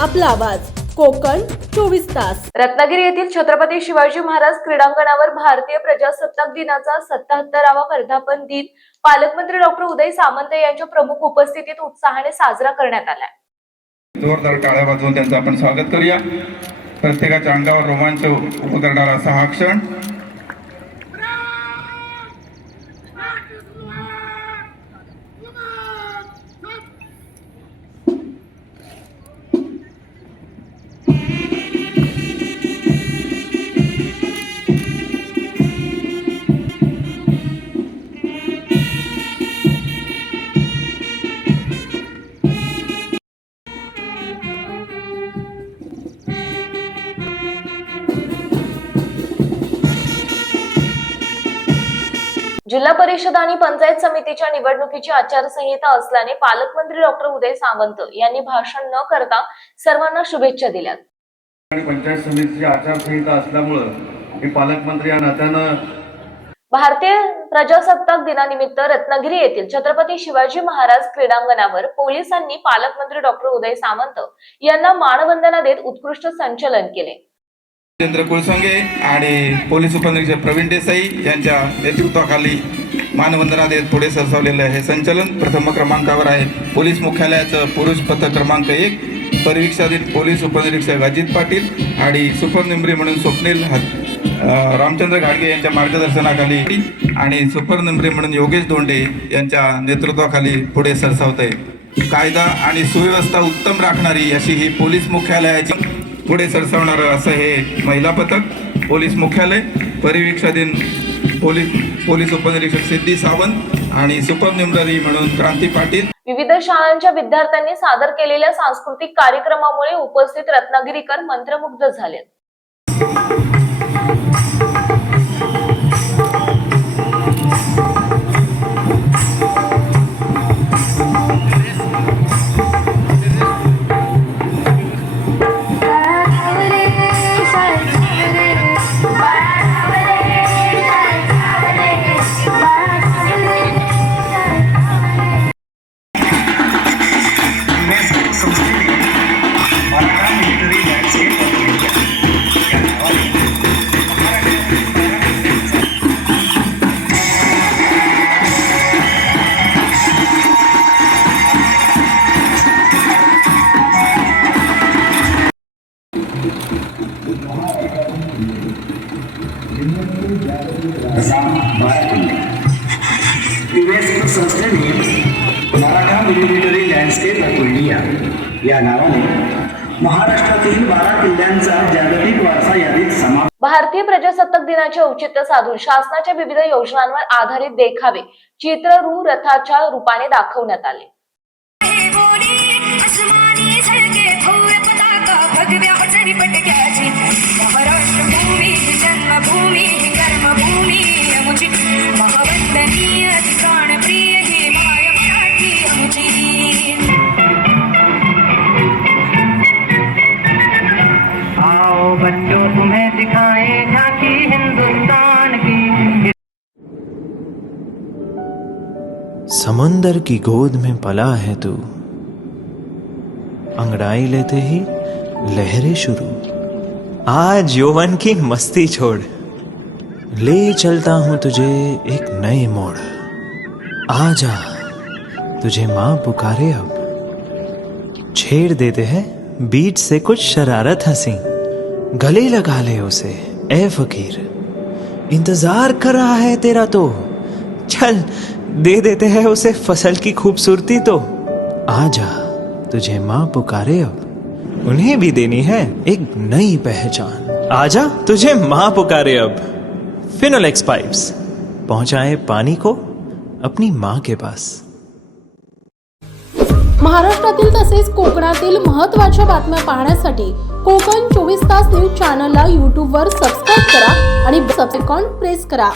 आपला आवाज कोकण 24 तास। रत्नागिरी येथील छत्रपती शिवाजी महाराज क्रीडांगणावर भारतीय प्रजासत्ताक दिनाचा 77वा वर्धापन दिन पालकमंत्री डॉक्टर उदय सामंत यांच्या प्रमुख उपस्थितीत उत्साहाने साजरा करण्यात आला। जोरदार टाळ्या वाजवून त्यांचं आपण स्वागत करूया। प्रत्येकाच्या अंगावर रोमांच उभं करणारा असा हा क्षण। जिल्हा परिषद आणि पंचायत समितीच्या निवडणुकीची आचारसंहिता असल्याने पालकमंत्री डॉक्टर उदय सामंत यांनी भाषण न करता सर्वांना शुभेच्छा दिल्या। आणि पंचायत समितीची आचारसंहिता असल्यामुळे मी पालकमंत्री या नात्यानं भारतीय प्रजासत्ताक दिनानिमित्त रत्नागिरी येथील छत्रपती शिवाजी महाराज क्रीडांगणावर पोलिसांनी पालकमंत्री डॉक्टर उदय सामंत यांना मानवंदना देत उत्कृष्ट संचलन केले। चंद्र कुलसंगे आणि पोलीस उपनिरीक्षक प्रवीण देसाई यांच्या नेतृत्वाखाली मानवंदना देत पुढे सरसावलेलं हे संचलन प्रथम क्रमांकावर आहे। पोलीस मुख्यालयाचं पुरुष पथक क्रमांक 1, परिवीक्षाधीन पोलीस उपनिरीक्षक अजित पाटील आणि सुपरनिंबरी म्हणून स्वप्नील रामचंद्र घाडगे यांच्या मार्गदर्शनाखाली आणि सुपरनिंबरी म्हणून योगेश दोंडे यांच्या नेतृत्वाखाली पुढे सरसावत आहे। कायदा आणि सुव्यवस्था उत्तम राखणारी अशी ही पोलीस मुख्यालयाची पुढे सरसावणारं असं हे महिला पथक, पोलीस मुख्यालय, परिवीक्षाधीन पोलीस उपनिरीक्षक सिद्धी सावंत आणि सुपरनिंबरी म्हणून क्रांती पाटील। विविध शाळांच्या विद्यार्थ्यांनी सादर केलेल्या सांस्कृतिक कार्यक्रमामुळे उपस्थित रत्नागिरीकर मंत्रमुग्ध झाले। संस्थेने Maratha military landscape of India या नावाने महाराष्ट्रातील 12 किल्ल्यांचा जागतिक वारसा यादीत समावेश। भारतीय प्रजासत्ताक दिनाचे औचित्य साधून शासनाच्या विविध योजनांवर आधारित देखावे चित्ररूप रथाच्या रूपाने दाखवण्यात आले। बच्चों तुम्हें दिखाए झांकी हिंदुस्तान की। समंदर की गोद में पला है तू, अंगड़ाई लेते ही लहरें शुरू। आज यौवन की मस्ती छोड़, ले चलता हूं तुझे एक नए मोड़। आजा तुझे मां पुकारे अब, छेड़ देते हैं बीच से कुछ शरारत हंसी। गले लगा ले उसे ए फकीर, इंतजार कर रहा है तेरा तो। चल दे देते हैं उसे फसल की खूबसूरती तो। आजा तुझे मां पुकारे अब, उन्हें भी देनी है एक नई पहचान। आजा तुझे मां पुकारे अब। फिनोलेक्स पाइप्स पहुंचाए पानी को अपनी मां के पास। महाराष्ट्रातील तसेच कोकणातील महत्त्वाच्या बातम्या पाहण्यासाठी कोकण 24 तास न्यूज चॅनलला YouTube वर सबस्क्राइब करा आणि बेल आयकॉन प्रेस करा।